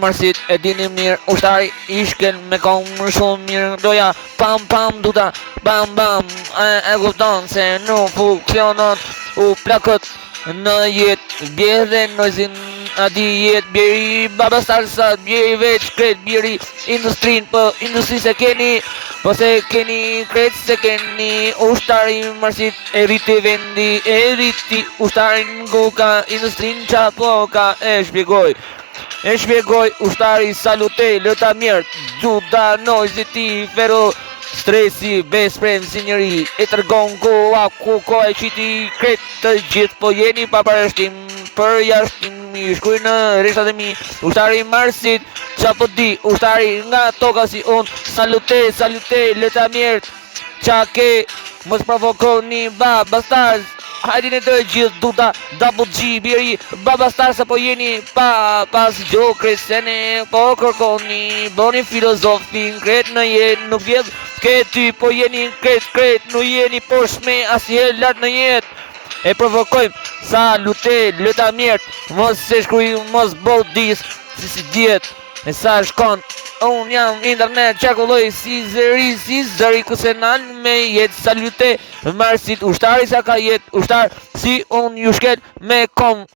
marsit e dini mirë, ushtari ishken me kom shumë mirë, doja pam pam duta bam bam, e kupton se nuk funksionot u plakët në jetë bjerë nojzin adi jetë bjeri baba salsa bjeri veç kret bjeri industrin për industri se keni po se keni kret se keni ushtari marsit e rriti vendi e rriti ushtarin goka industrin qa po ka e shpjegoj ushtari salute lëta mirë gjuda nojziti fero stresi, besprem, si njëri e tërgon ko e qiti kret të gjithë po jeni pa parashtim për jashtim i shkuj në rishtat e mi ushtari marsit qa po di ushtari nga toka si unë salute leta mirë qa ke mos provokoni babastars hajdi në të gjithë duta double G bjeri babastars apo jeni pas gjokre sene po kërkoni boni filozofin kret në jetë nuk vjedh këty po jeni kret nuk jeni poshme asje lartë në jetë e provokojmë salute leta mirë mos se shkruj mos bo dis si djetë e sa shkon unë jam internet qakulloj si zëri kusenan me jetë salute marsit ushtari sa ka jetë ushtar si unë ju shkel me kom